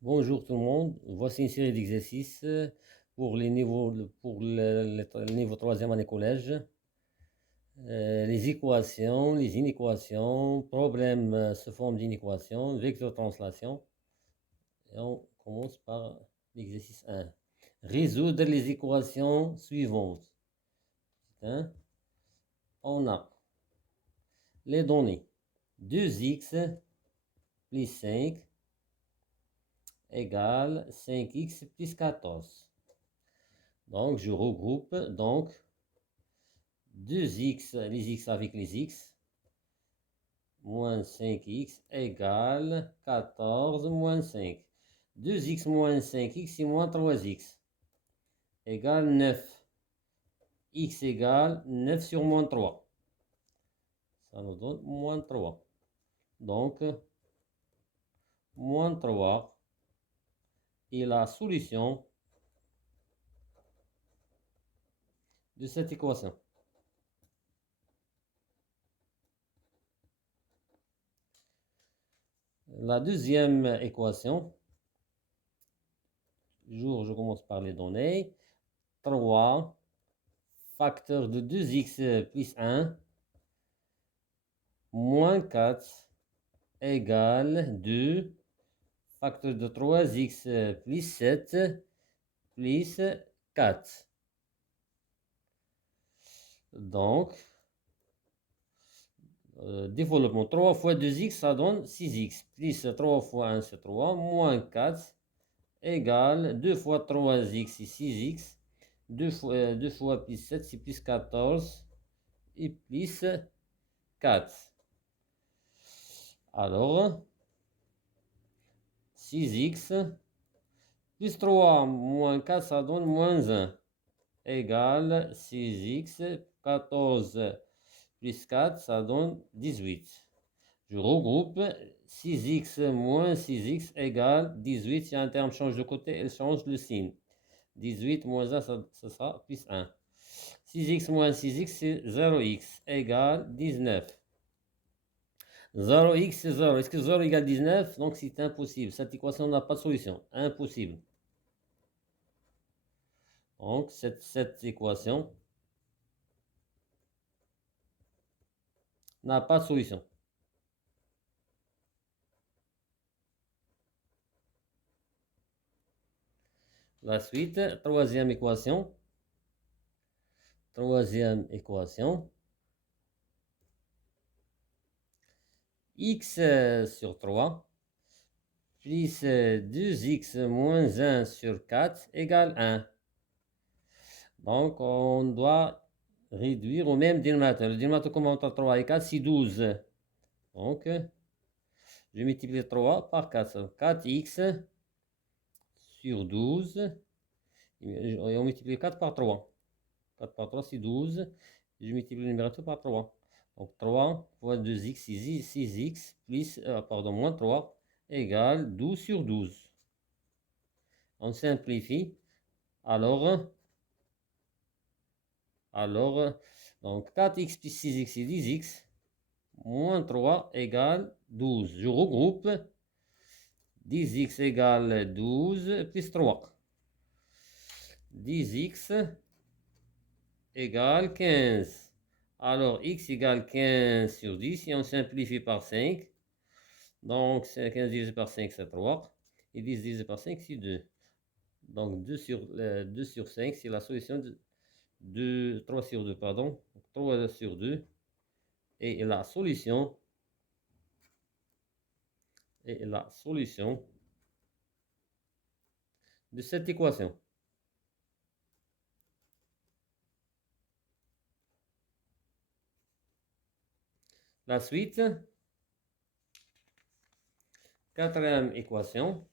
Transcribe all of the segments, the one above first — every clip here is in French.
Bonjour tout le monde, voici une série d'exercices pour les niveaux, le niveau troisième année collège. Les équations, les inéquations, problèmes sous forme d'inéquation, vecteur translation. Et on commence par l'exercice 1. Résoudre les équations suivantes. Hein? On a les données 2x plus 5 égale 5x plus 14. Donc, je regroupe donc 2x, les x avec les x, moins 5x égale 14 moins 5. 2x moins 5x, c'est moins 3x, égale 9. X égale 9 sur moins 3. Ça nous donne moins 3. Donc, moins 3 est la solution de cette équation. La deuxième équation, je commence par les données. 3 facteur de 2x plus 1 moins 4 égale 2 facteur de 3x plus 7 plus 4. Donc, développement 3 fois 2x, ça donne 6x, plus 3 fois 1, c'est 3, moins 4, égale 2 fois 3x, c'est 6x, 2 fois plus 7, c'est plus 14, et plus 4. Alors, 6x, plus 3 moins 4, ça donne moins 1, égale 6x, 14 plus 4, ça donne 18. Je regroupe 6x moins 6x égale 18. Si un terme change de côté, elle change le signe. 18 moins 1, ça sera plus 1. 6x moins 6x, c'est 0x égale 19. 0x, c'est 0. Est-ce que 0 égale 19? Donc c'est impossible. Cette équation n'a pas de solution. Impossible. Donc cette équation n'a pas de solution. La suite, troisième équation. Troisième équation. X sur 3 plus 2x moins 1 sur 4 égale 1. Donc, on doit réduire au même dénominateur. Le dénominateur commun entre 3 et 4, c'est 12. Donc, je multiplie 3 par 4. 4x sur 12. Et on multiplie 4 par 3. 4 par 3, c'est 12. Je multiplie le numérateur par 3. Donc, 3 fois 2x, 6x, plus, moins 3, égale 12 sur 12. On simplifie. Alors, donc 4x plus 6x, c'est 10x, moins 3 égale 12. Je regroupe 10x égale 12 plus 3. 10x égale 15. Alors, x égale 15 sur 10 et on simplifie par 5. Donc, 15 divisé par 5, c'est 3. Et 10 divisé par 5, c'est 2. Donc, 2 sur 5, c'est la solution de 3 sur 2, pardon. 3 sur 2. Et la solution de cette équation. La suite, quatrième équation.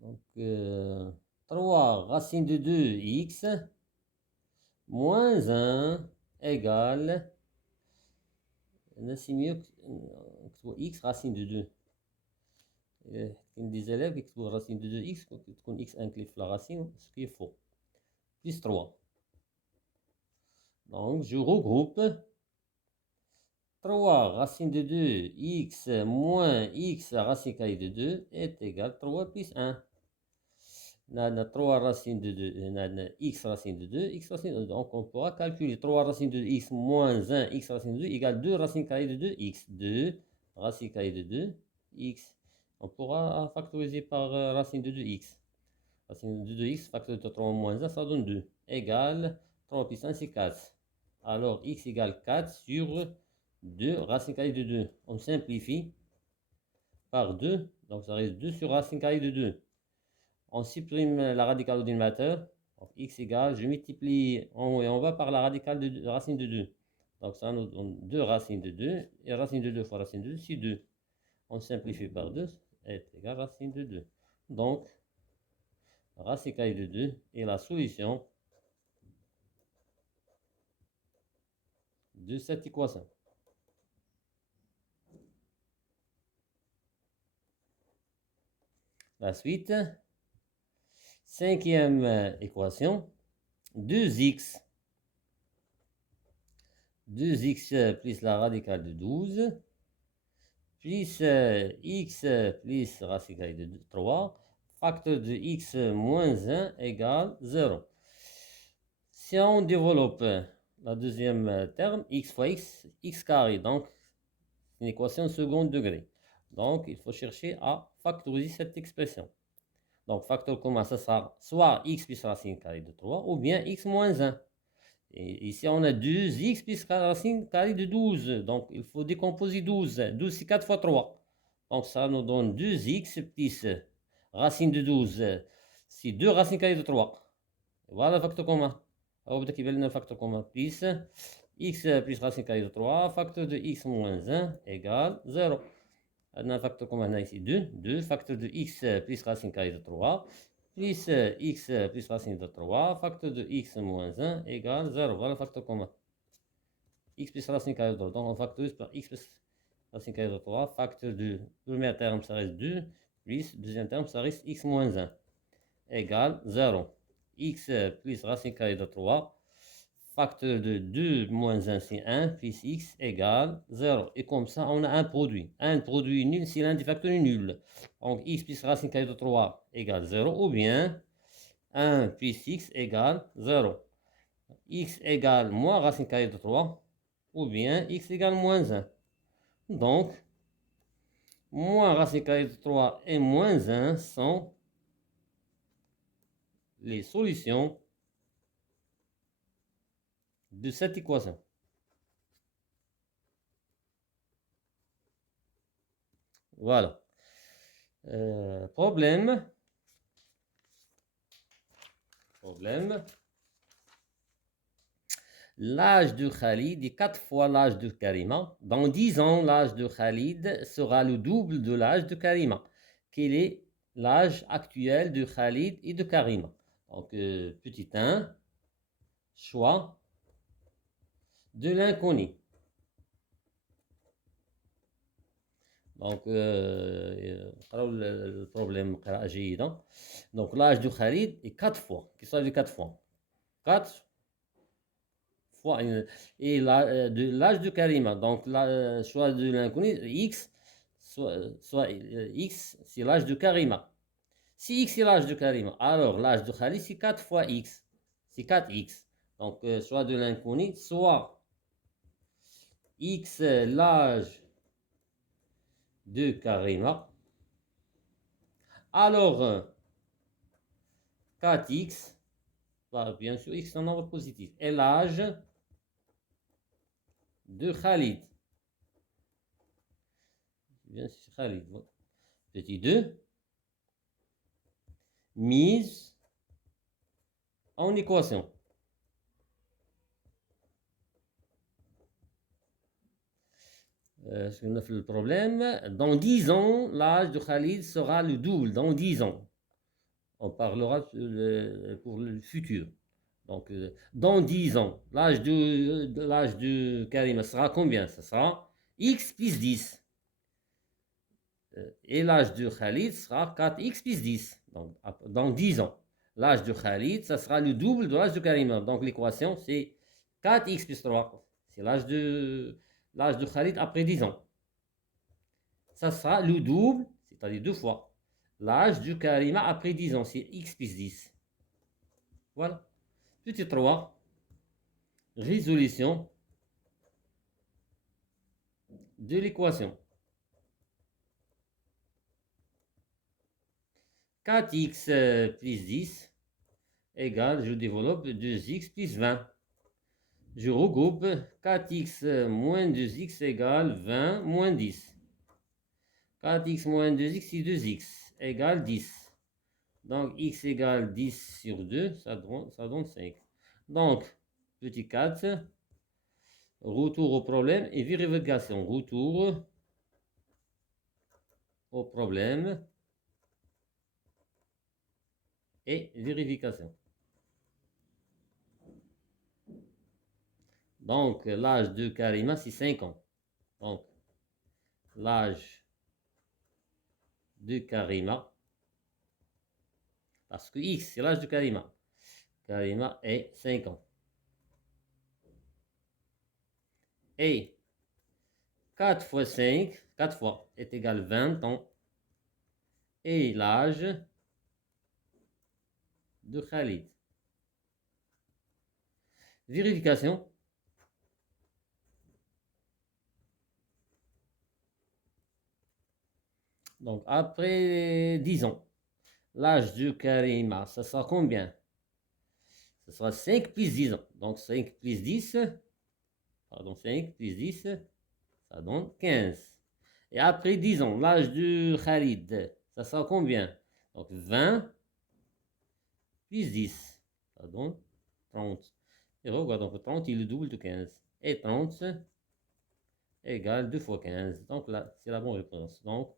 Donc, 3 racine de 2x moins 1 égale, c'est mieux que x racine de 2. Des élèves qui trouvent racine de 2x, quand x inclut la racine, ce qui est faux. Plus 3. Donc, je regroupe 3 racine de 2 x moins x racine carrée de 2 est égal 3 plus 1. On a 3 racines de 2, on a x racine de 2, x racine de 2. Donc on pourra calculer 3 racines de x moins 1 x racine de 2 égale 2 racines carrées de 2 x. 2 racine carrée de 2 x. On pourra factoriser par racine de 2 x. Racine de 2 x facteur de 3 moins 1, ça donne 2. Égale 3 plus 1, c'est 4. Alors x égale 4 sur 2 racine carrée de 2. On simplifie par 2. Donc ça reste 2 sur racine carrée de 2. On supprime la radicale au dénominateur. Donc x égale, je multiplie en haut et en bas par la radicale de racine de 2. Donc ça nous donne 2 racines de 2. Et racine de 2 fois racine de 2, c'est 2. On simplifie par 2 est égal à racine de 2. Donc, racine carrée de 2 est la solution de cette équation. La suite, cinquième équation, 2x. 2x plus la radicale de 12, plus x plus racine carrée de 3, facteur de x moins 1 égale 0. Si on développe la deuxième terme, x fois x, x carré, donc une équation de second degré. Donc il faut chercher à factoriser cette expression. Donc facteur commun, ça sera soit x plus racine carrée de 3 ou bien x moins 1. Et ici, on a 2x plus racine carrée de 12. Donc, il faut décomposer 12. 12, c'est 4 fois 3. Donc, ça nous donne 2x plus racine de 12. C'est 2 racines carrées de 3. Voilà le facteur commun. On va dire le facteur commun. Plus x plus racine carrée de 3. Facteur de x moins 1 égale 0. On a un facteur commun ici 2. 2 facteur de x plus racine carrée de 3. Plus x plus racine de 3, facteur de x moins 1 égale 0. Voilà le facteur commun. X plus racine carrée de 3. Donc on factorise par x plus racine carrée de 3. Facteur du premier terme, ça reste 2. Plus deuxième terme, ça reste x moins 1 égale 0. X plus racine carrée de 3. Facteur de 2 moins 1, c'est 1, plus x égale 0. Et comme ça, on a un produit. Un produit nul si l'un des facteurs est nul. Donc, x plus racine carrée de 3 égale 0. Ou bien, 1 plus x égale 0. X égale moins racine carrée de 3. Ou bien, x égale moins 1. Donc, moins racine carrée de 3 et moins 1 sont les solutions de cette équation. Voilà. Problème. L'âge de Khalid est 4 fois l'âge de Karima. Dans 10 ans, l'âge de Khalid sera le double de l'âge de Karima. Quel est l'âge actuel de Khalid et de Karima? Donc, petit 1, choix de l'inconnu. Donc, le problème جيدا. Donc, l'âge de Khalid est 4 fois. Qu'est-ce que ça veut dire 4 fois? 4 fois. Et l'âge de Karima. Donc, choix de l'inconnu, x, soit x, c'est l'âge de Karima. Si x est l'âge de Karima, alors l'âge de Khalid, c'est 4 fois x. C'est 4x. Donc, choix de l'inconnu, soit x, l'âge de Karima. Alors, 4x, bien sûr, x est un nombre positif. Et l'âge de Khalid. Bien sûr, Khalid. Petit 2. Mise en équation. Ce qu'on a fait le problème. Dans 10 ans, l'âge de Khalid sera le double. Dans 10 ans. On parlera pour le futur. Donc, dans 10 ans, l'âge de Karima sera combien? Ce sera x plus 10. Et l'âge de Khalid sera 4x plus 10. Donc, dans 10 ans, l'âge de Khalid, ça sera le double de l'âge de Karima. Donc, l'équation, c'est 4x plus 3. C'est l'âge de l'âge de Khalid après 10 ans. Ça sera le double, c'est-à-dire 2 fois. L'âge de Karima après 10 ans, c'est x plus 10. Voilà. Petit 3. Résolution de l'équation. 4x plus 10 égale, je développe 2x plus 20. Je regroupe 4x moins 2x égale 20 moins 10. 4x moins 2x, c'est 2x égale 10. Donc, x égale 10 sur 2, ça donne 5. Donc, petit 4, retour au problème et vérification. Retour au problème et vérification. Donc, l'âge de Karima, c'est 5 ans. Donc, l'âge de Karima, parce que X, c'est l'âge de Karima. Karima est 5 ans. Et 4 fois 5, 4 fois, est égal à 20 ans. Et l'âge de Khalid. Vérification. Donc, après 10 ans, l'âge de Karima, ça sera combien? Ça sera 5 plus 10 ans. Donc, 5 plus 10, pardon, 5 plus 10, ça donne 15. Et après 10 ans, l'âge de Khalid, ça sera combien? Donc, 20 plus 10, ça donne 30. Et regarde, donc 30, il est le double de 15. Et 30 égale 2 fois 15. Donc là, c'est la bonne réponse. Donc,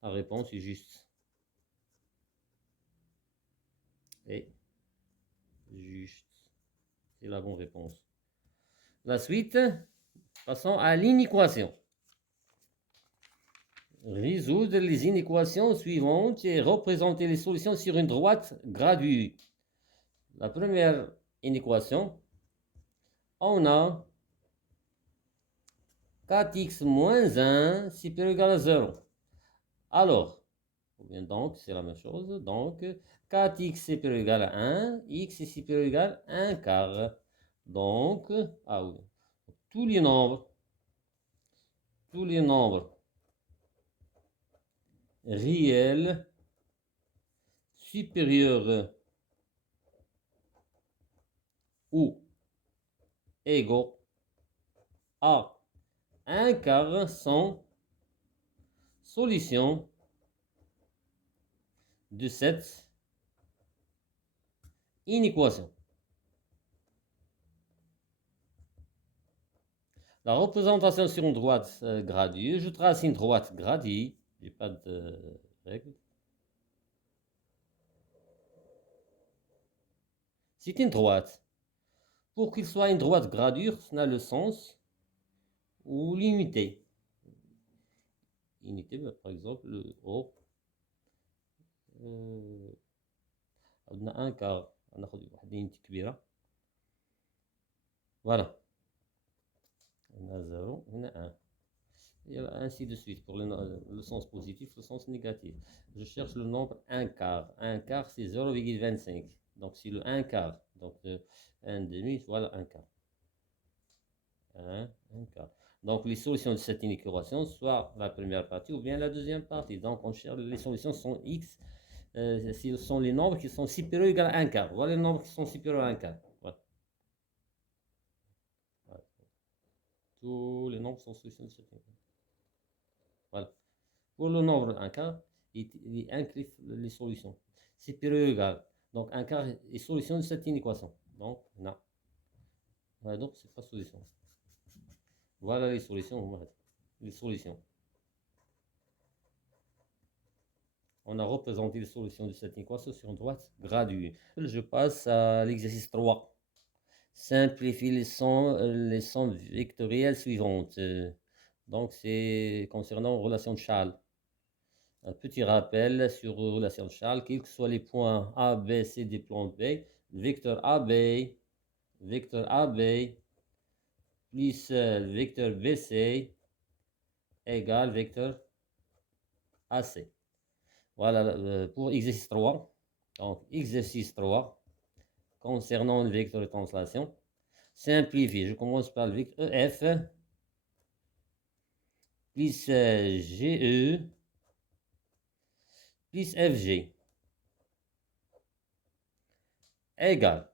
la réponse est juste. Et juste. C'est la bonne réponse. La suite, passons à l'inéquation. Résoudre les inéquations suivantes et représenter les solutions sur une droite graduée. La première inéquation, on a 4x moins 1 supérieur ou égal à 0. Alors, donc c'est la même chose. Donc, 4x supérieur ou égal à 1, x est supérieur ou égal à 1 quart. Donc, ah oui, tous les nombres réels supérieurs ou égaux à 1 quart sont solutions de cette inéquation. La représentation sur une droite graduée, je trace une droite graduée, il n'y a pas de règle. C'est une droite. Pour qu'il soit une droite graduée, ça a le sens ou l'unité. Unité, par exemple, le O. On a un quart. On a une unité كبيرة. Voilà. On a 0, on a 1. Et ainsi de suite pour le sens positif, le sens négatif. Je cherche le nombre 1 quart. 1 quart, c'est 0,25. Donc, c'est le 1 quart. Donc, 1 demi, voilà 1 quart. 1 quart. Donc, les solutions de cette inéquation, soit la première partie ou bien la deuxième partie. Donc, on cherche, les solutions sont x. Ce sont les nombres qui sont supérieurs ou égaux à 1 quart. Voilà les nombres qui sont supérieurs à 1 quart. Voilà. Voilà. Tous les nombres sont solutions de cette inéquation. Voilà. Pour le nombre 1 quart, il inclut les solutions. Supérieur ou égal. Donc, 1 quart est solution de cette inéquation. Donc, non. Voilà, donc, c'est pas solution. Voilà les solutions. Les solutions. On a représenté les solutions de cette équation sur une droite graduée. Je passe à l'exercice 3. Simplifie les sommes vectorielles suivantes. Donc, c'est concernant relation de Charles. Un petit rappel sur relation de Charles, quels que soient les points A, B, C des plans B, vecteur AB plus le vecteur BC égale vecteur AC. Voilà pour exercice 3. Donc, exercice 3, concernant le vecteur de translation. Simplifie. Je commence par le vecteur EF plus GE plus FG égale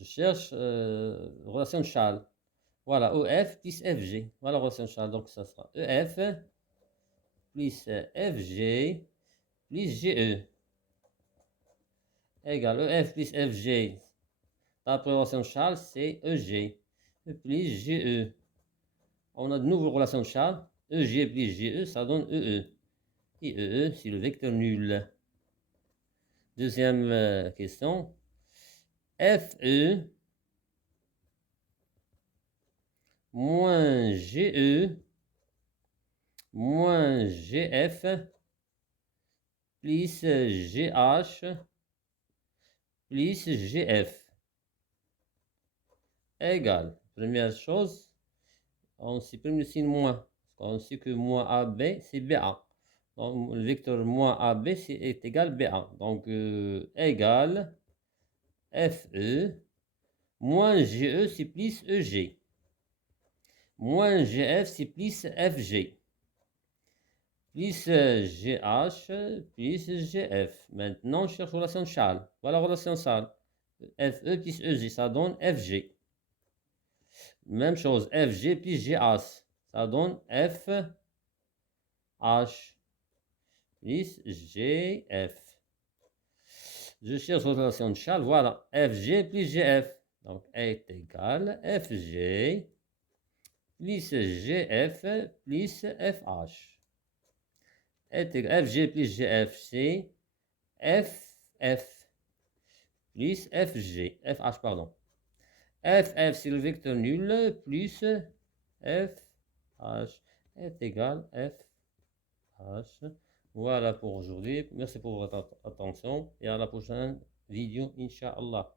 je cherche relation de Charles. Voilà, EF plus FG. Voilà la relation de Charles. Donc, ça sera EF plus FG plus GE égale EF plus FG. D'après la relation de Charles, c'est EG plus GE. On a de nouveau relation de Charles. EG plus GE, ça donne EE. Et EE, c'est le vecteur nul. Deuxième question. FE moins GE moins GF plus GH plus GF égale. Première chose, on supprime le signe moins. On sait que moins AB, c'est BA. Donc, le vecteur moins AB est égal BA. Donc, égale FE moins GE, c'est plus EG. Moins GF, c'est plus FG. Plus GH, plus GF. Maintenant, je cherche la relation de Charles. Voilà la relation de Charles. FE plus EG, ça donne FG. Même chose, FG plus GH, ça donne FH plus GF. Je cherche la relation de Charles. Voilà, FG plus GF. Donc, est égal FG plus GF plus FH. Est égal FG plus GF, c'est FF plus FG. FH, pardon. FF, c'est le vecteur nul, plus FH est égal FH. Voilà pour aujourd'hui. Merci pour votre attention et à la prochaine vidéo, Inch'Allah.